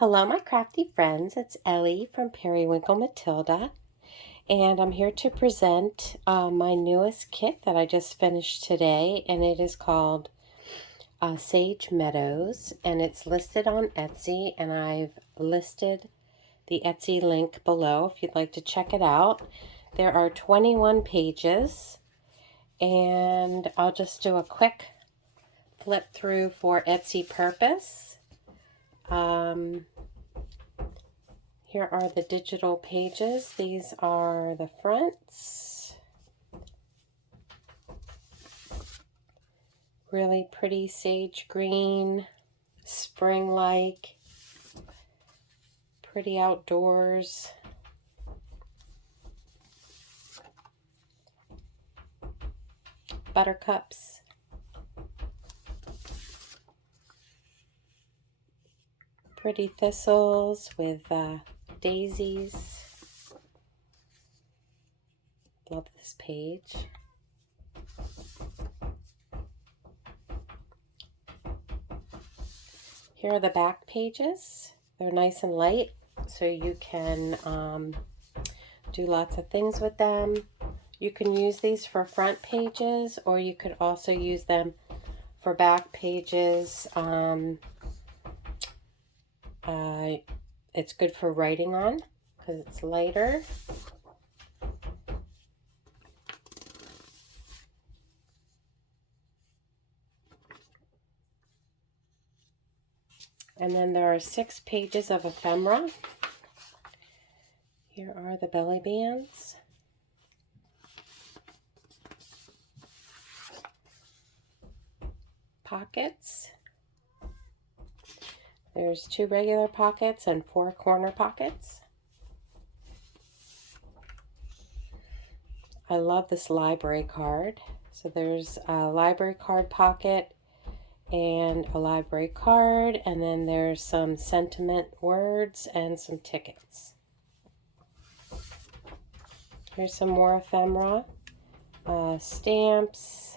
Hello, my crafty friends. It's Ellie from Periwinkle Matilda, and I'm here to present my newest kit that I just finished today, and it is called Sage Meadows, and it's listed on Etsy, and I've listed the Etsy link below if you'd like to check it out. There are 21 pages, and I'll just do a quick flip through for Etsy purpose. Here are the digital pages. These are the fronts. Really pretty sage green, spring-like, pretty outdoors. Buttercups. Pretty thistles with daisies. Love this page. Here are the back pages. They're nice and light, so you can do lots of things with them. You can use these for front pages, or you could also use them for back pages. It's good for writing on because it's lighter. And then there are 6 pages of ephemera. Here are the belly bands. Pockets. There's 2 regular pockets and 4 corner pockets. I love this library card. So there's a library card pocket and a library card, and then there's some sentiment words and some tickets. Here's some more ephemera, stamps,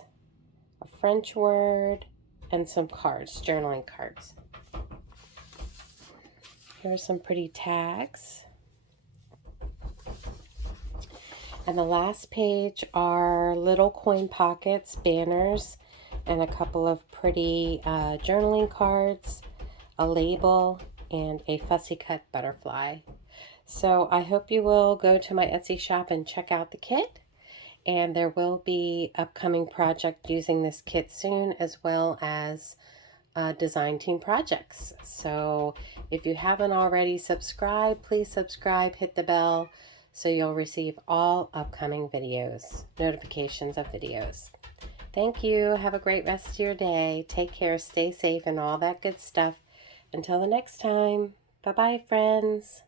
a French word, and some cards, journaling cards. Here's some pretty tags. And the last page are little coin pockets, banners, and a couple of pretty journaling cards, a label, and a fussy cut butterfly. So I hope you will go to my Etsy shop and check out the kit. And there will be upcoming project using this kit soon, as well as design team projects. So if you haven't already subscribed, please subscribe, hit the bell, so you'll receive all upcoming videos, notifications of videos. Thank you. Have a great rest of your day. Take care, stay safe, and all that good stuff. Until the next time. Bye-bye, friends.